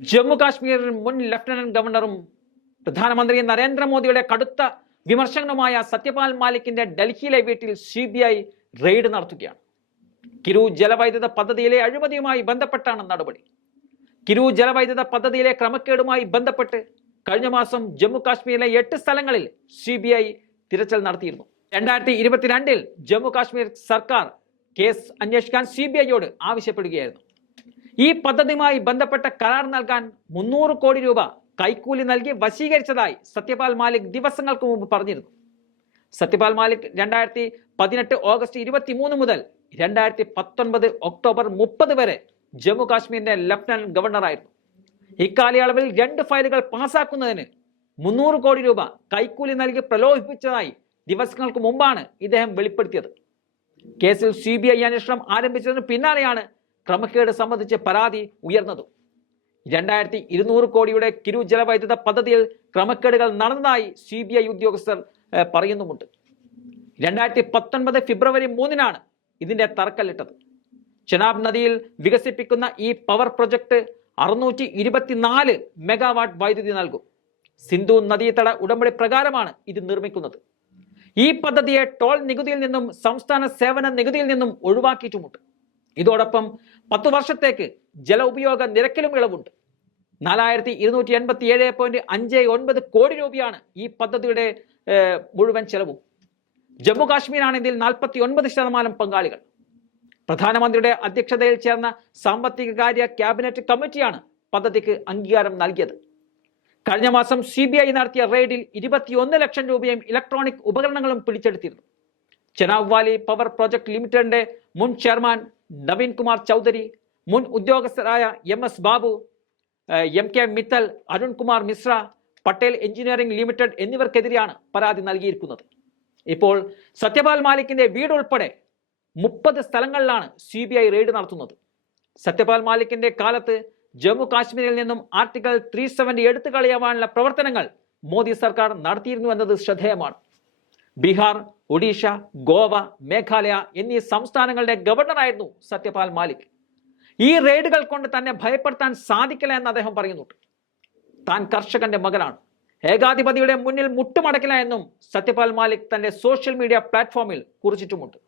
ജമ്മു കാശ്മീർ മുൻ ലഫ്റ്റനന്റ് ഗവർണറും പ്രധാനമന്ത്രി നരേന്ദ്രമോദിയുടെ കടുത്ത വിമർശകനുമായ സത്യപാൽ മാലിക്കിന്റെ ഡൽഹിയിലെ വീട്ടിൽ സി ബി ഐ റെയ്ഡ് നടത്തുകയാണ്. കിരു ജലവൈദ്യുത പദ്ധതിയിലെ അഴിമതിയുമായി ബന്ധപ്പെട്ടാണ് നടപടി. കിരു ജലവൈദ്യുത പദ്ധതിയിലെ ക്രമക്കേടുമായി ബന്ധപ്പെട്ട് കഴിഞ്ഞ മാസം ജമ്മു കാശ്മീരിലെ എട്ട് സ്ഥലങ്ങളിൽ സി ബി ഐ തിരച്ചിൽ നടത്തിയിരുന്നു. രണ്ടായിരത്തി ഇരുപത്തിരണ്ടിൽ ജമ്മു കാശ്മീർ സർക്കാർ കേസ് അന്വേഷിക്കാൻ സി ബി ഐയോട് ആവശ്യപ്പെടുകയായിരുന്നു. ഈ പദ്ധതിയുമായി ബന്ധപ്പെട്ട കരാർ നൽകാൻ മുന്നൂറ് കോടി രൂപ കൈക്കൂലി നൽകി വശീകരിച്ചതായി സത്യപാൽ മാലിക് ദിവസങ്ങൾക്ക് മുമ്പ് പറഞ്ഞിരുന്നു. സത്യപാൽ മാലിക് രണ്ടായിരത്തി പതിനെട്ട് ഓഗസ്റ്റ് ഇരുപത്തി മൂന്ന് മുതൽ രണ്ടായിരത്തി പത്തൊൻപത് ഒക്ടോബർ മുപ്പത് വരെ ജമ്മു കാശ്മീരിന്റെ ലഫ്റ്റനന്റ് ഗവർണറായിരുന്നു. ഇക്കാലയളവിൽ രണ്ട് ഫയലുകൾ പാസാക്കുന്നതിന് മുന്നൂറ് കോടി രൂപ കൈക്കൂലി നൽകി പ്രലോഭിപ്പിച്ചതായി ദിവസങ്ങൾക്ക് മുമ്പാണ് ഇദ്ദേഹം വെളിപ്പെടുത്തിയത്. കേസിൽ സി ബി ഐ അന്വേഷണം ആരംഭിച്ചതിന് പിന്നാലെയാണ് ക്രമക്കേട് സംബന്ധിച്ച് പരാതി ഉയർന്നതു. രണ്ടായിരത്തി ഇരുന്നൂറ് കോടിയുടെ കിരു ജലവൈദ്യുത പദ്ധതിയിൽ ക്രമക്കേടുകൾ നടന്നതായി സി ബി ഐ ഉദ്യോഗസ്ഥർ പറയുന്നുമുണ്ട്. രണ്ടായിരത്തി പത്തൊൻപത് ഫെബ്രുവരി മൂന്നിനാണ് ഇതിന്റെ തറക്കല്ലിട്ടത്. ചെനാബ് നദിയിൽ വികസിപ്പിക്കുന്ന ഈ പവർ പ്രൊജക്ട് അറുന്നൂറ്റി ഇരുപത്തിനാല് മെഗാവാട്ട് വൈദ്യുതി നൽകും. സിന്ധു നദീതട ഉടമ്പടി പ്രകാരമാണ് ഇത് നിർമ്മിക്കുന്നത്. ഈ പദ്ധതിയെ ടോൾ നികുതിയിൽ നിന്നും സംസ്ഥാന സേവന നികുതിയിൽ നിന്നും ഒഴിവാക്കിയിട്ടുമുണ്ട്. ഇതോടൊപ്പം പത്തു വർഷത്തേക്ക് ജല ഉപയോഗ നിരക്കിലും ഇളവുണ്ട്. നാലായിരത്തി ഇരുന്നൂറ്റി എൺപത്തി ഏഴ് പോയിന്റ് അഞ്ച് ഒൻപത് കോടി രൂപയാണ് ഈ പദ്ധതിയുടെ മുഴുവൻ ചെലവും. ജമ്മു കാശ്മീരാണ് ഇതിൽ നാൽപ്പത്തി ഒൻപത് ശതമാനം പങ്കാളികൾ. പ്രധാനമന്ത്രിയുടെ അധ്യക്ഷതയിൽ ചേർന്ന സാമ്പത്തിക കാര്യ ക്യാബിനറ്റ് കമ്മിറ്റിയാണ് പദ്ധതിക്ക് അംഗീകാരം നൽകിയത്. കഴിഞ്ഞ മാസം സി ബി ഐ നടത്തിയ റെയ്ഡിൽ ഇരുപത്തിയൊന്ന് ലക്ഷം രൂപയും ഇലക്ട്രോണിക് ഉപകരണങ്ങളും പിടിച്ചെടുത്തിരുന്നു. ചെനാബ് വാലി പവർ പ്രോജക്ട് ലിമിറ്റഡിന്റെ മുൻ ചെയർമാൻ നവീൻ കുമാർ ചൗധരി മുൻ ഉദ്യോഗസ്ഥരായ M S Babu M K Mittal Arunkumar Mishra Patel engineering limited എന്നിവർക്കെതിരെയാണ് പരാതി നൽകിയിരിക്കുന്നത്. ഇപ്പോൾ സത്യപാൽ മാലിക്കിന്റെ വീട് ഉൾപ്പെടെ മുപ്പത് സ്ഥലങ്ങളിലാണ് സി ബി ഐ റെയ്ഡ് നടത്തുന്നത്. സത്യപാൽ മാലിക്കിന്റെ കാലത്ത് ജമ്മു കാശ്മീരിൽ നിന്നും ആർട്ടിക്കൽ ത്രീ സെവന്റി എടുത്തു കളയാനുള്ള പ്രവർത്തനങ്ങൾ മോദി സർക്കാർ നടത്തിയിരുന്നു എന്നത് ശ്രദ്ധേയമാണ്. ബീഹാർ ഒഡീഷ ഗോവ മേഘാലയ എന്നീ സംസ്ഥാനങ്ങളുടെ ഗവർണറായിരുന്നു സത്യപാൽ മാലിക്. ഈ റെയ്ഡുകൾ കൊണ്ട് തന്നെ ഭയപ്പെടുത്താൻ സാധിക്കില്ല എന്ന് അദ്ദേഹം പറയുന്നുണ്ട്. താൻ കർഷകന്റെ മകനാണ്. ഏകാധിപതിയുടെ മുന്നിൽ മുട്ടുമടക്കില്ല എന്നും സത്യപാൽ മാലിക് തന്റെ സോഷ്യൽ മീഡിയ പ്ലാറ്റ്ഫോമിൽ കുറിച്ചിട്ടുമുണ്ട്.